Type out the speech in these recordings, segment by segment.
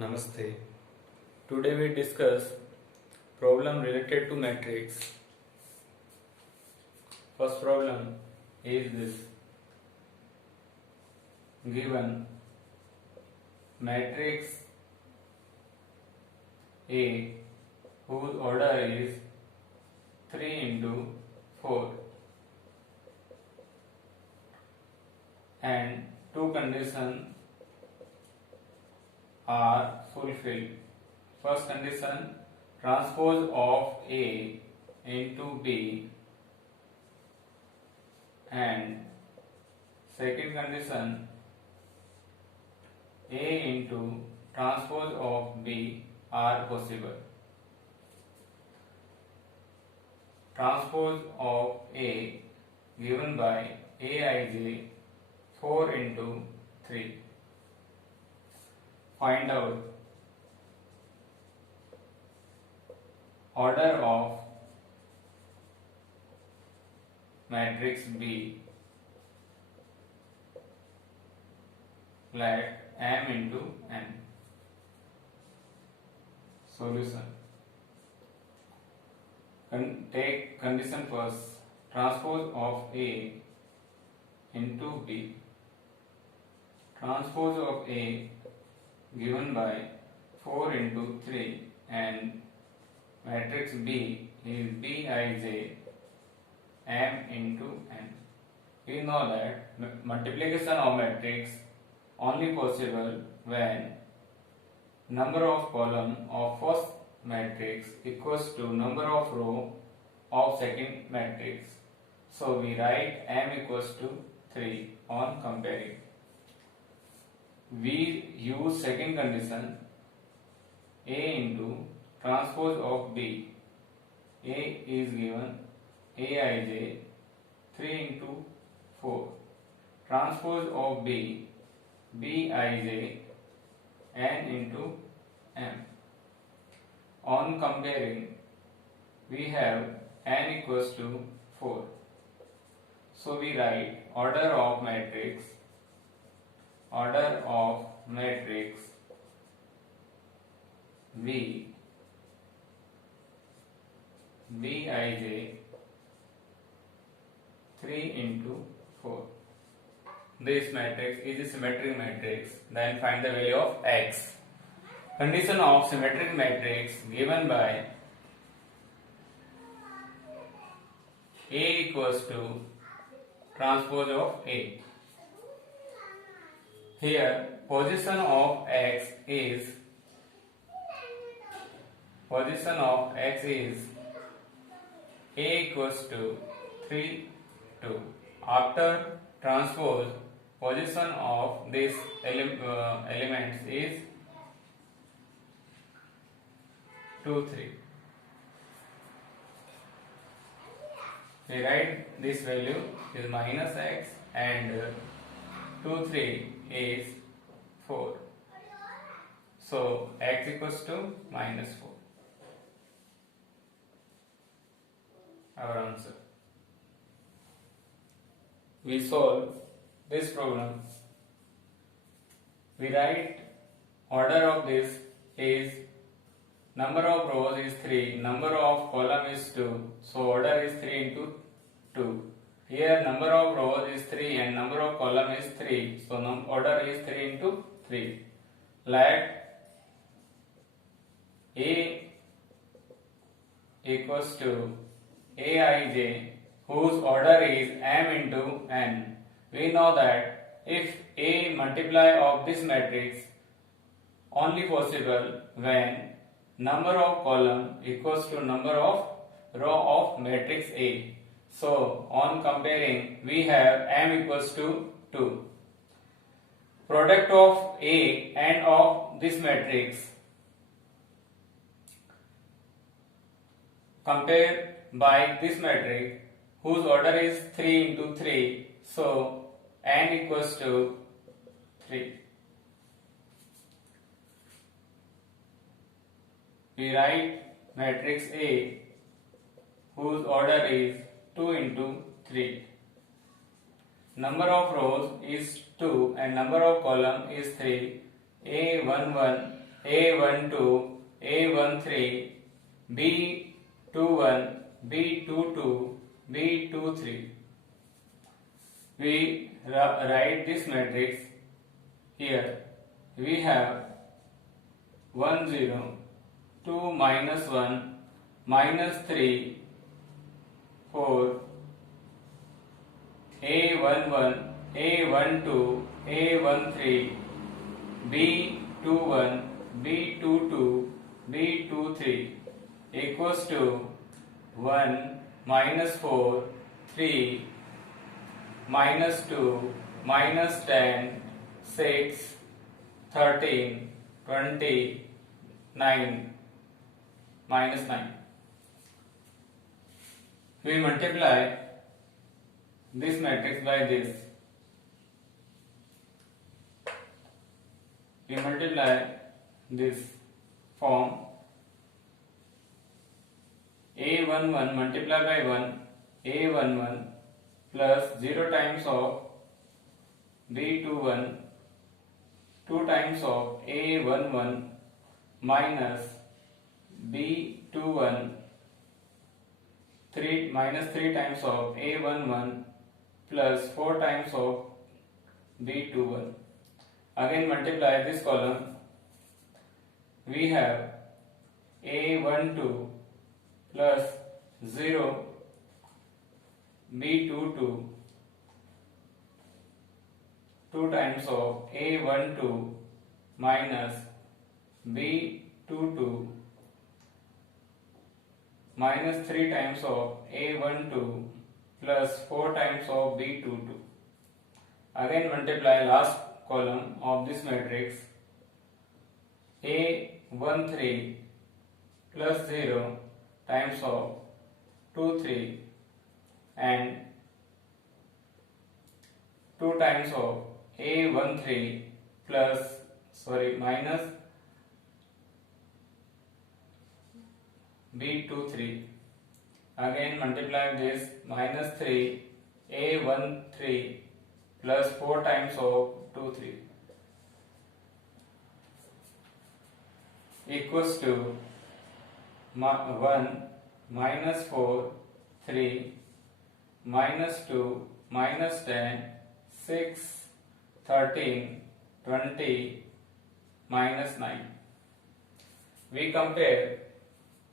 Namaste. Today we discuss problem related to matrix. First problem is this. Given matrix A whose order is 3 into 4 and two conditions are fulfilled. First condition, transpose of A into B, and second condition, A into transpose of B are possible. Transpose of A given by Aij 4 into 3. Find out order of matrix B. Let M into N. Solution. Take condition first. Transpose of A into B. Transpose of A given by 4 into 3 and matrix B is Bij M into N. We know that multiplication of matrix only possible when number of column of first matrix equals to number of row of second matrix. So we write M equals to 3 on comparing. We use second condition A into transpose of B. A is given Aij 3 into 4. Transpose of B Bij N into M. On comparing, we have N equals to 4. So we write order of matrix V Bij 3 into 4. This matrix is a symmetric matrix. Then find the value of x. Condition of symmetric matrix given by A equals to transpose of A. Here position of x is A equals to 3, 2. After transpose, position of this elements is 2, 3. We write this value is minus x and 2, 3 is 4. So x equals to minus 4. Our answer. We solve this problem. We write order of this is number of rows is 3, number of column is 2, so order is 3 into 2. Here number of rows is 3 and number of column is 3, so order is 3 into 3. Let A equals to Aij whose order is M into N. We know that if A multiply of this matrix only possible when number of column equals to number of row of matrix A. So on comparing, we have M equals to 2. Product of A and of this matrix compare by this matrix whose order is 3 into 3. So N equals to 3. We write matrix A whose order is 2 into 3. Number of rows is 2 and number of column is 3. A 1 1 A12, A13, B21, B22, B23. We write this matrix here. We have 1 0, 2 minus 1, minus 3, 4, A11, A12, A13, B21, B22, B23 equals to 1, minus 4, 3, minus 2, minus 10, 6, 13, 20, 9, minus 9. We multiply this matrix by this. We multiply this form. A11 multiplied by 1, A11 plus 0 times of B21, 2 times of A11 minus B21, 3 minus 3 times of A11 plus 4 times of B21. Again multiply this column. We have A12 plus 0 B22, 2 times of A12 minus B22 minus 3 times of A12 plus 4 times of B22. Again multiply last column of this matrix. A13 plus 0 times of 2 3 and 2 times of A13 plus minus B23. Again multiply this minus 3 A13 plus 4 times of 2 3 equals to 1 minus 4 3 minus 2 minus 10 6 13 20 minus 9. We compare.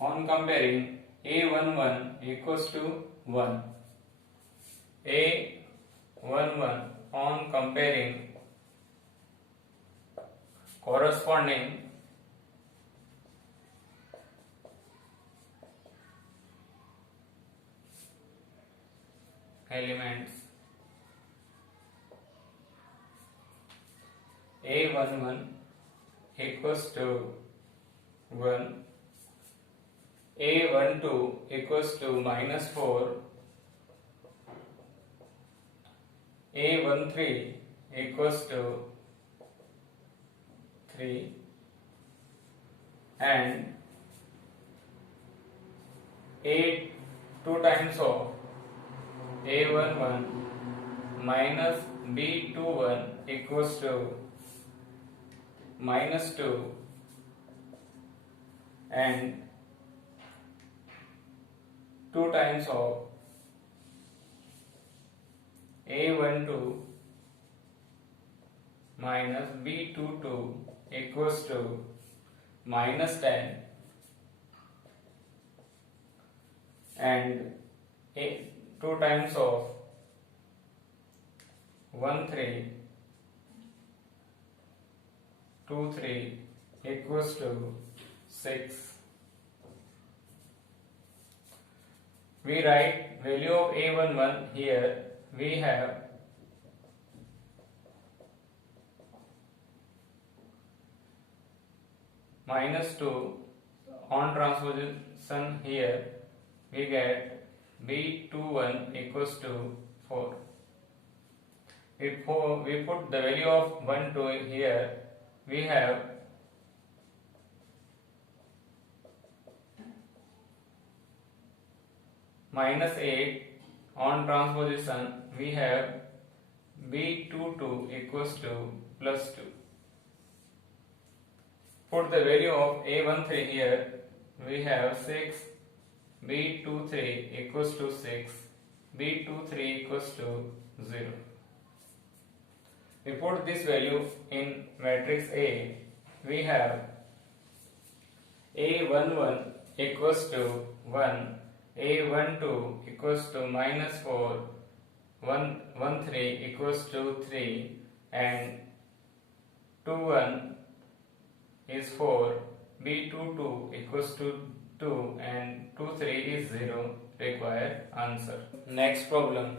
On comparing, A11 equals to 1. A11 on comparing corresponding elements. A11 equals to 1. A12 equals to minus 4. A13 equals to 3 and A2 times of A11 minus B21 equals to minus 2 and 2 times of A12 minus B22 equals to minus 10 and 2 times of 1 3 2 3 equals to 6. We write value of A11 here. We have minus 2 on transposition here. We get B21 equals to 4. We put the value of 1 2 here. We have minus 8 on transposition. We have B22 equals to plus 2. put the value of A13 here. We have 6, B23 equals to 6, B23 equals to 0. We put this value in matrix A. We have A11 equals to 1, A12 equals to -4, 113 equals to 3, and 21 is 4, B22 equals to 2, and 23 is 0. Required answer. Next problem.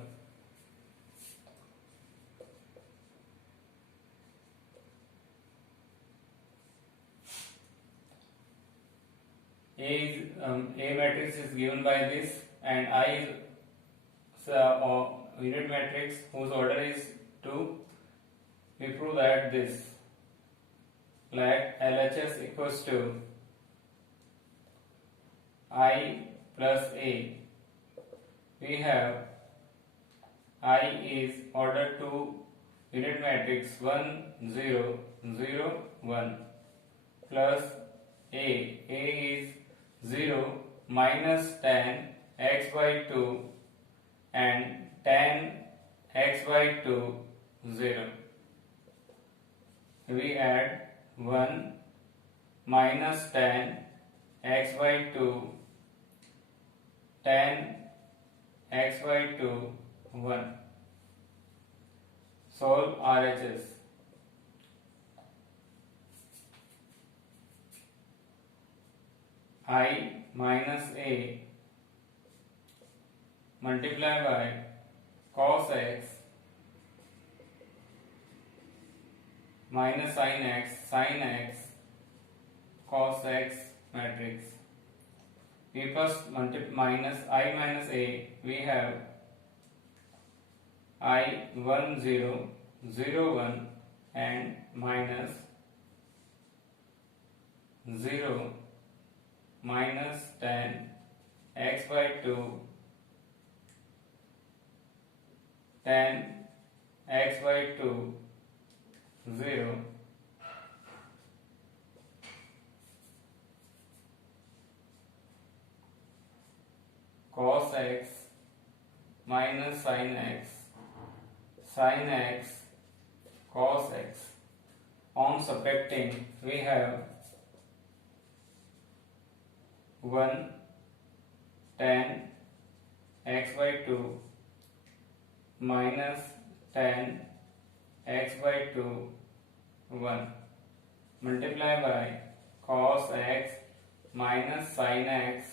A matrix is given by this, and I is unit matrix whose order is 2. We prove that this, like LHS equals to I plus A. We have I is order 2 unit matrix 1 0 0 1 plus A is 0 minus tan x by 2 and tan x by 2 0. We add 1 minus tan x by 2 tan x by 2 1. Solve RHS. I minus A multiply by cos x minus sin x cos x matrix. We first minus I minus A. We have I 1 0 0 1 and minus 0 minus tan x by 2 tan x by 2 0 cos x minus sin x cos x. On subtracting, we have 1 tan x by 2 minus tan x by 2 1 multiply by cos x minus sin x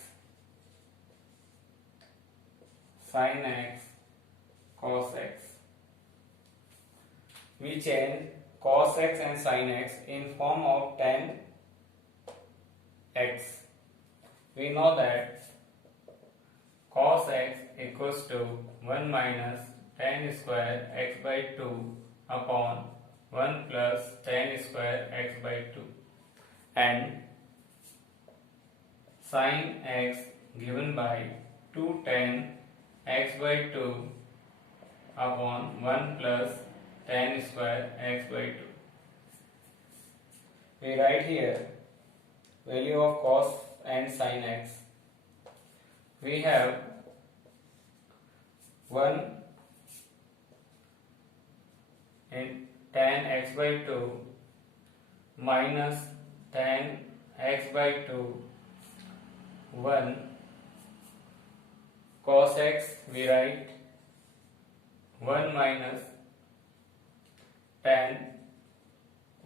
cos x. We change cos x and sin x in form of tan x. We know that cos x equals to 1 minus tan square x by 2 upon 1 plus tan square x by 2, and sin x given by 2 tan x by 2 upon 1 plus tan square x by 2. We write here value of cos and sin x. We have 1 in tan x by 2 minus tan x by 2 1 cos x. We write 1 minus tan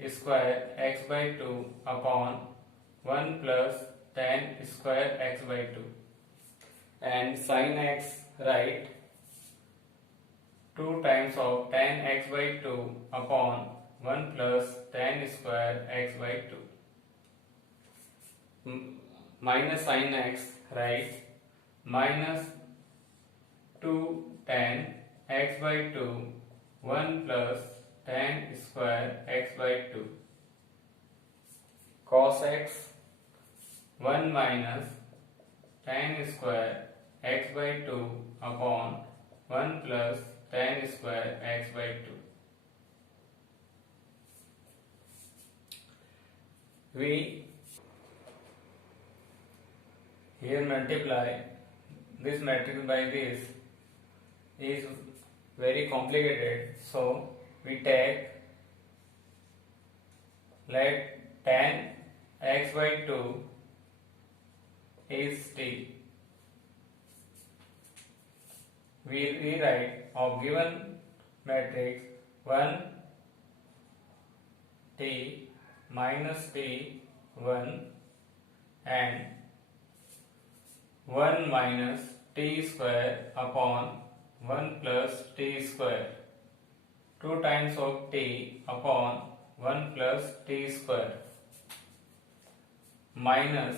square x by 2 upon 1 plus tan square x by 2, and sin x write 2 times of tan x by 2 upon 1 plus tan square x by 2. Minus sin x write minus 2 tan x by 2 1 plus tan square x by 2. Cos x 1 minus tan square x by 2 upon 1 plus tan square x by 2. we here multiply this matrix by this is very complicated, so we take let tan x by 2 is t. We rewrite of given matrix 1 t minus t 1 and 1 minus t square upon 1 plus t square, 2 times of t upon 1 plus t square minus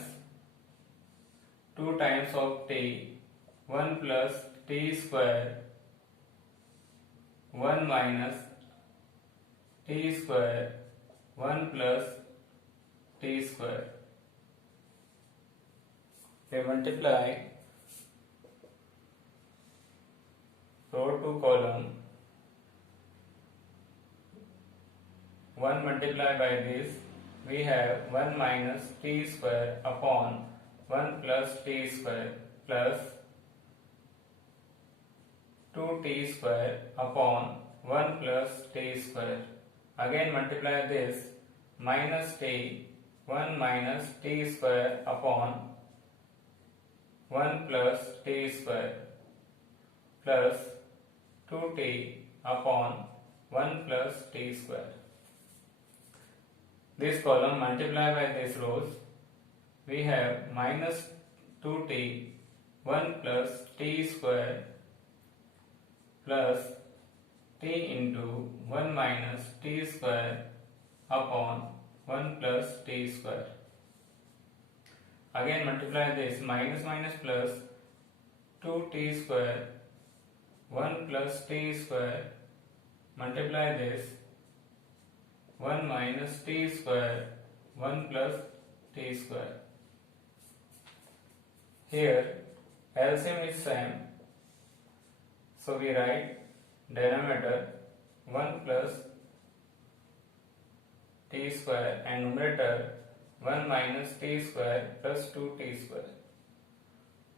2 times of t 1 plus t square 1 minus t square 1 plus t square. We multiply row to column. 1 multiplied by this, we have 1 minus t square upon 1 plus t square plus 2t square upon 1 plus t square. Again multiply this, minus t 1 minus t square upon 1 plus t square plus 2t upon 1 plus t square. This column multiplied by this rows, we have minus 2t 1 plus t square plus t into 1 minus t square upon 1 plus t square. Again multiply this, minus minus plus 2t square 1 plus t square, multiply this 1 minus t square 1 plus t square. Here LCM is same, so we write denominator 1 plus t square and numerator 1 minus t square plus 2t square.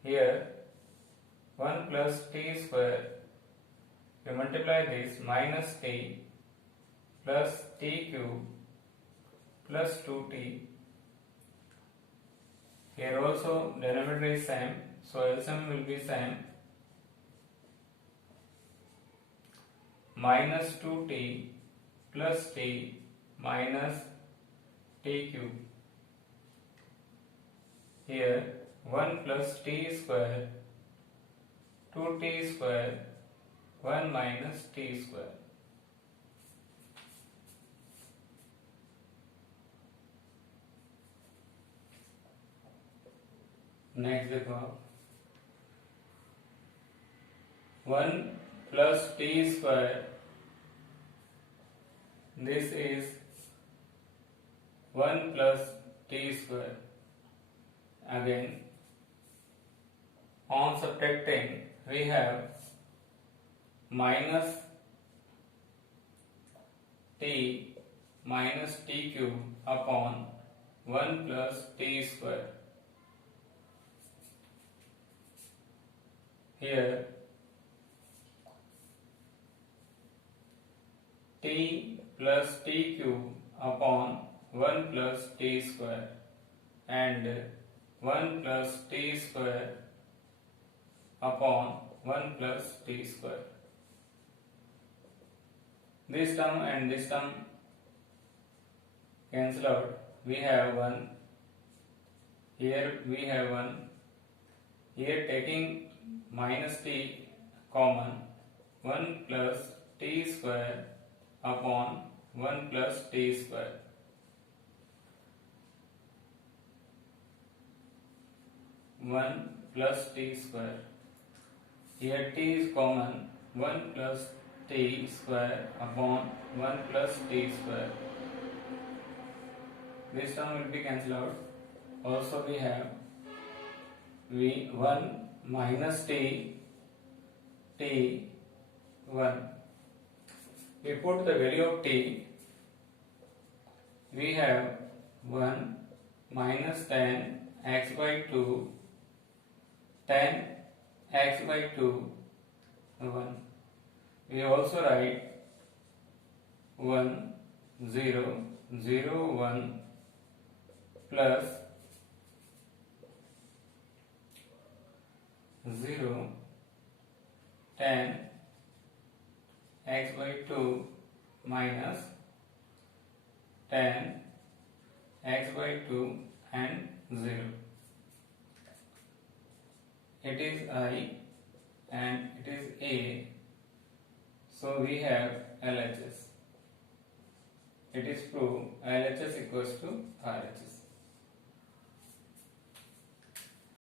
Here 1 plus t square, we multiply this minus t plus t cube plus 2t. Here also denominator is same, so LCM will be same. Minus 2t plus t minus t cube. Here 1 plus t square 2t square 1 minus t square. Next देखो आप 1 plus t square, this is 1 plus t square. Again on subtracting, we have minus t minus t cube upon 1 plus t square. Here t plus t cube upon 1 plus t square and 1 plus t square upon 1 plus t square. This term and this term cancel out. We have 1. Here we have 1. Here taking minus t common, 1 plus t square upon 1 plus t square. One plus t square. Here t is common, 1 plus t square upon 1 plus t square. This term will be cancelled out. Also we have 1 minus t 1. We put the value of t. We have 1 minus tan x by 2, tan x by 2, 1. We also write 1, 0, 0, 1 plus 0, tan x by 2 minus tan x by 2 and 0. It is I and it is A, so we have LHS. It is proved LHS equals to RHS.